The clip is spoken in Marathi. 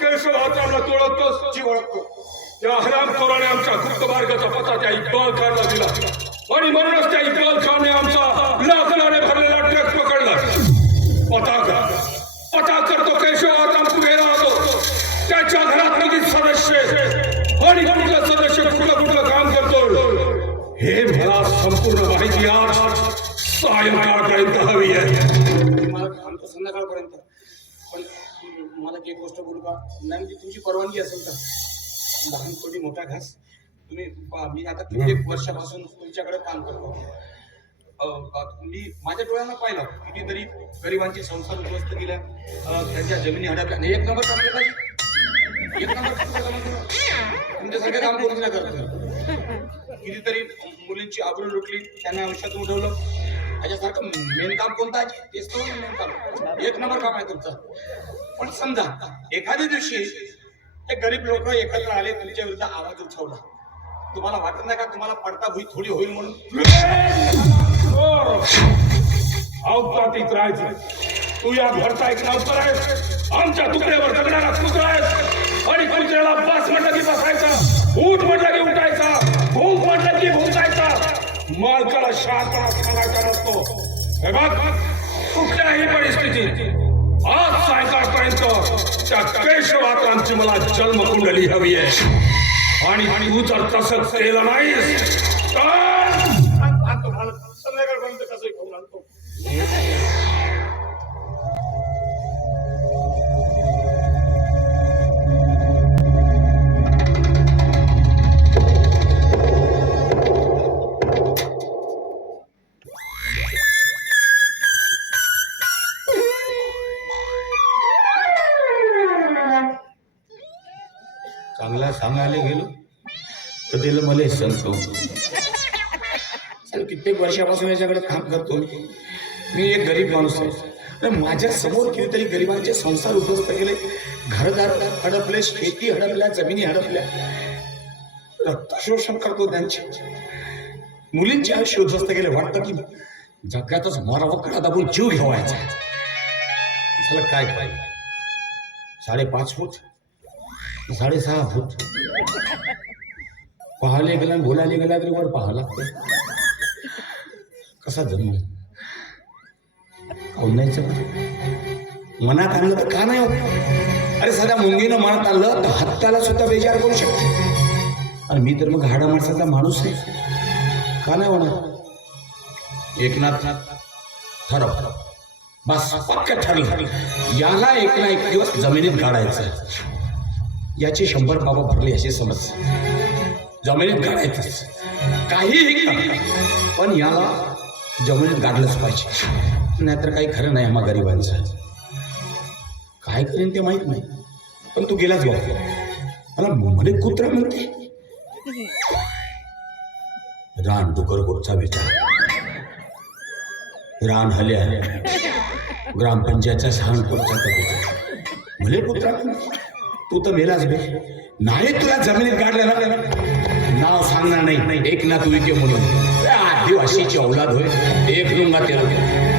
केशव हाताला तू ओळखतोस जी ओळखतो. त्या हरामखोराने आमच्या गुप्त मार्गाचा पत्ता त्या इक्बाल खानला दिला. आणि म्हणूनच त्या इक्बाल खानने आमचा लाकडाने भरलेला ट्रक पकडला. पताका. पता तो केशव आता पुढे राहतो. त्याच्या घरात लगेच सदस्य. आणि कुठलं सदस्य कुठलं कुठलं काम करतो? हे मला संपूर्ण माहिती आज सायंकाळपर्यंत हवी आहे. एक गोष्ट बोलू का? नाही म्हणजे तुमची परवानगी असेल का लहान थोडी मोठा घास. तुम्ही पहा, मी आता कित्येक वर्षापासून तुमच्याकडे काम करतो. अं, मी माझ्या डोळ्यांना पाहिलं. कितीतरी गरिबांचे संसार उद्ध्वस्त केल्या अं, त्यांच्या जमिनी हडपल्या. आणि एक नंबर काम करता एक नंबर काम करता म्हणजे. तुमच्यासारखं काम करून नाही करत कितीतरी मुलींची आबरू लुटली. त्यांना आयुष्यात उठवलं. त्याच्यासारखं मेन काम कोणतं आहे? तेच तो मेन काम. एक नंबर काम आहे तुमचं. पण समजा एखाद्या दिवशी ते गरीब लोक एकत्र आले तुमच्या विरुद्ध आवाज उठवला. तुम्हाला वाटत नाही का तुम्हाला पडता भुई थोडी होईल म्हणून? अवकातीत राहायचं तू या घरचा एक नवकर आहेस. आमच्या तुकड्यावर दगडाला कुत्रा आहेस. आणि कुत्र्याला बस म्हटलं की बसायचा ऊट म्हटलं की उठायचा भूक म्हटलं की भूकायचा. मालकाला शहाणपणा सांगायचा नसतो. हे बघ कुठल्याही परिस्थितीत आज सायंकाळपर्यंत त्या केशवाकांची मला जन्मकुंडली हवी आहे. आणि तू जर तसं केलं नाहीस तर चांगला सांगायला गेलो तर त्याला मला सांगतो कित्येक वर्षापासून याच्याकडे काम करतो मी मी एक गरीब माणूस आहे. तर माझ्यासमोर कितीतरी गरिबांचे संसार उद्ध्वस्त केले. घरदार हडपले शेती हडपल्या जमिनी हडपल्या. रक्त शोषण करतो त्यांचे. मुलींचे आयुष्य उद्ध्वस्त केले. वाटतं की जगातच मरावं कडा दाबून जीव घेवायचा त्याला काय पाहिजे? साडेपाच फूट? साडेसहा होत पाहायला गेला बोलायला गेला तरी वर पाहा कसा जन्म औन्याचं मनात आणलं तर का नाही होत? अरे साध्या मुंगीनं मनात आणलं तर हत्याला सुद्धा बेजार करू शकते. आणि मी तर मग हाडा माणसाचा माणूस आहे. का नाही होणार? एकनाथ ठरव. बस पक्क ठरलं. याला एक ना एक दिवस जमिनीत गाडायचं याचे शंभर बाबा भरले अशी समज. जमिनीत गाडायचं काहीही पण याला जमिनीत गाडलंच पाहिजे. नाहीतर काही खरं नाही आम्हा गरिबांचं. काय करेन ते माहीत नाही. पण तू गेलाच गेला मला म्हणे कुत्रा म्हणते. रान डुकर गोरचा विचार रान हल्या. ग्रामपंचायतचा सहान कोटचा कबूतर कुत्रा म्हणते. तू तर मेलाच बे. नाही तुला जमिनीत काढलं ना. नाव सांगणार नाही. एक ना तू इथे म्हणून आदिवासीची औलाद होय. एक लुंगा त्याला.